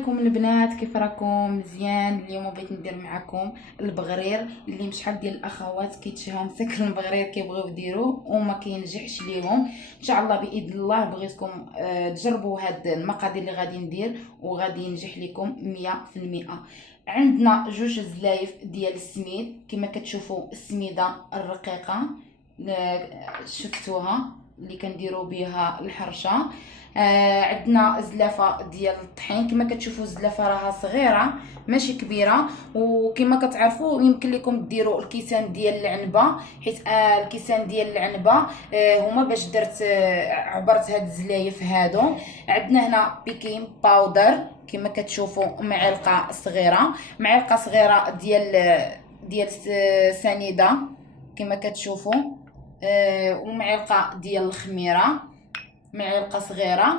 عليكم البنات، كيف راكم؟ مزيان. اليوم بغيت ندير معكم البغرير اللي مش شحال ديال الاخوات كيتشهاو مسكر البغرير كيبغيو يديروه وما كينجحش ليهم. ان شاء الله باذن الله بغيتكم تجربوا هاد المقادير اللي غادي ندير وغادي ينجح لكم 100%. عندنا جوج زلايف ديال السميد كما كتشوفوا، السميده الرقيقه شفتوها اللي كنديروا بها الحرشه. عندنا زلافه ديال الطحين كما كتشوفوا، الزلافه راها صغيره ماشي كبيره. وكما كتعرفوا يمكن لكم ديروا الكيسان ديال العنبه، حيت الكيسان ديال العنبه هما باش درت عبرت هاد الزلايف هادو. عندنا هنا بيكين باودر كما كتشوفوا، معلقه صغيره ديال سنيده كما كتشوفوا، ومعلقه ديال الخميره، معلقه صغيره،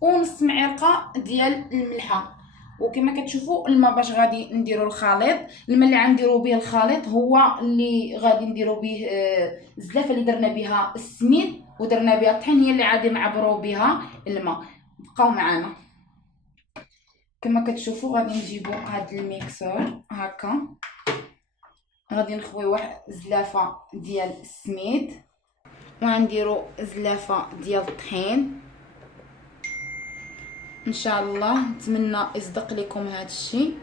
ونص معلقه ديال الملحه. وكما كتشوفوا الماء باش غادي نديروا الخليط. الماء اللي غنديروا به الخليط هو اللي غادي نديروا به الزلافه اللي درنا بها السميد ودرنا بها الطحين، هي اللي غادي نعبروا بها الماء. بقاو معنا. كما كتشوفوا غادي نجيبوا هاد الميكسور هكا، غادي نخويو واحد زلافه ديال السميد وغنديروا زلافه ديال الطحين. ان شاء الله نتمنى يصدق لكم هذا الشيء.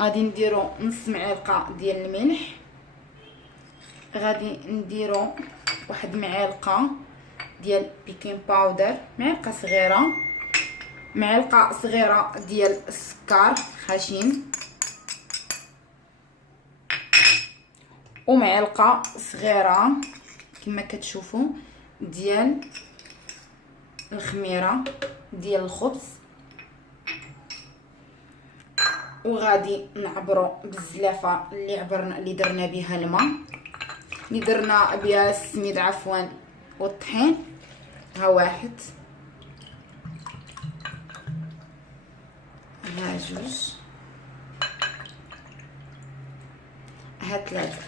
غادي نديروا نص معلقه ديال الملح، غادي نديروا واحد معلقه ديال بيكين باودر، معلقه صغيره ديال السكر خشن، ومعلقه صغيره كما كتشوفوا ديال الخميره ديال الخبز. وغادي نعبروا بالزلافه اللي درنا بها الماء، اللي درنا بها السميد والطحين. ها واحد، ها جوج، ها ثلاثه.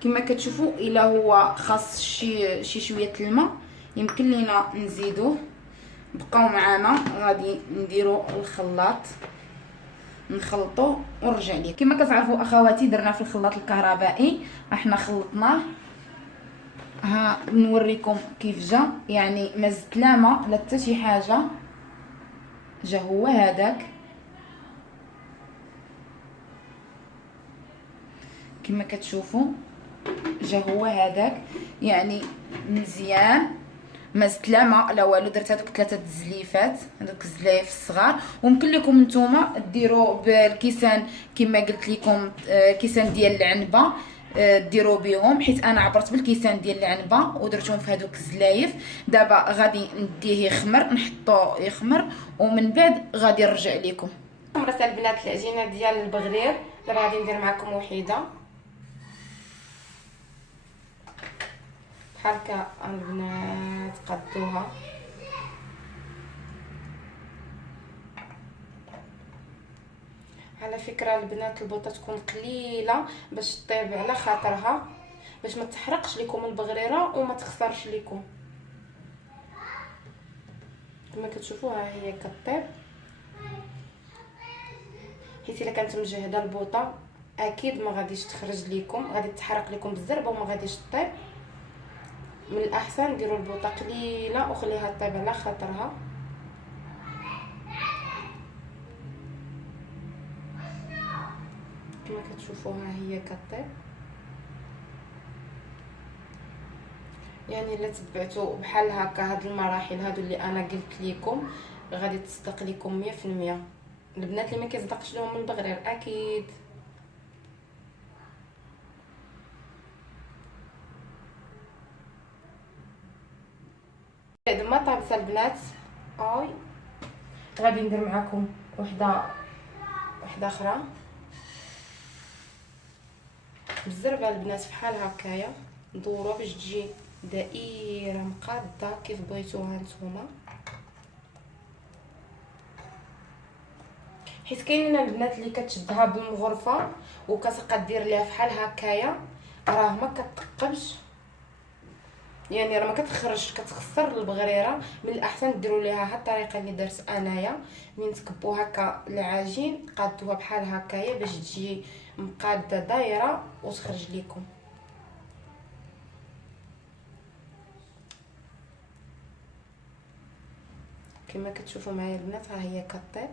كما كتشوفوا الا هو خاص شي شويه الماء يمكن لينا نزيدوه. بقاو معنا، غادي نديروا الخلاط نخلطوه ونرجع ليه. كما كتعرفوا اخواتي درنا في الخلاط الكهربائي، احنا خلطناه. ها نوريكم كيف جا، يعني ما زدت لا ما لا حتى شي حاجه، جا هو هذاك كما كتشوفوا، جا هو هذاك يعني مزيان. ما زدت لا ما لا والو، درت هذوك 3 زليفات، هذوك الزلايف الصغار. وممكن لكم نتوما ديروا بالكيسان كما قلت لكم، كيسان ديال العنبه ديروا بهم، حيت انا عبرت بالكيسان ديال العنبه ودرتهم في هذوك الزلايف. دابا غادي نديه يخمر، نحطو يخمر ومن بعد غادي نرجع لكم. مرسل البنات العجينه ديال البغرير. دابا غادي ندير معكم وحيده بحال هكا البنات قدوها. على فكره البنات البوطه تكون قليله باش طيب على خاطرها، باش ما تحرقش لكم البغريره وما تخسرش لكم. كما كتشوفوا ها هي كطيب، حيت الا كانت مجهده البوطه اكيد ما غاديش تخرج لكم، غادي تحرق لكم بالزربه وما غاديش طيب. من الاحسن ديروا البوطه قليله وخليها طيب على خاطرها. كما كتشوفوا ها هي كطيب، يعني الا تبعتوا بحال هكا هاد المراحل هادو اللي انا قلت لكم غادي تصدق لكم 100%. البنات اللي ما كيصدقش لهم البغرير اكيد. بعد ما طابت البنات غادي ندير معكم وحده اخرى بالزربه البنات بحال هكايا. ندوروها باش تجي دائره مقاده كيف بغيتوها نتوما، حيت كاينين البنات اللي كتشدها بالمغرفه وكتبقى دير ليها بحال هكايا راه ما كتثقبش. يعني راه ما كتخرجش، كتخسر البغريره. من الاحسن ديروا ليها هاد الطريقه اللي درت انايا، من تكبوا هكا العجين قادوها بحال هكايا باش تجي مقاده دايره وتخرج لكم. كما كتشوفوا معايا البنات ها هي كطيب.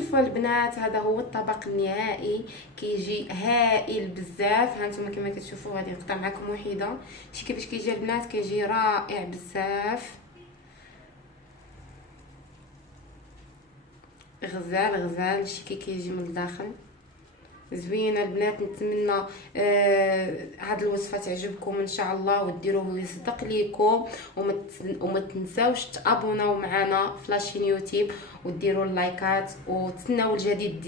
شوفوا البنات هذا هو الطبق النهائي، كيجي هائل بزاف. ها نتوما كما كتشوفوا غادي نقطع معكم وحده. شي كيفاش كيجي البنات، كيجي رائع بزاف، غزال غزال. شي كيجي من الداخل زوينه البنات. نتمنى هاد الوصفه تعجبكم ان شاء الله وديروه ويصدق ليكم. وما تنساوش تابوناو معنا في لاشين يوتيوب وديروا اللايكات وتسناو الجديد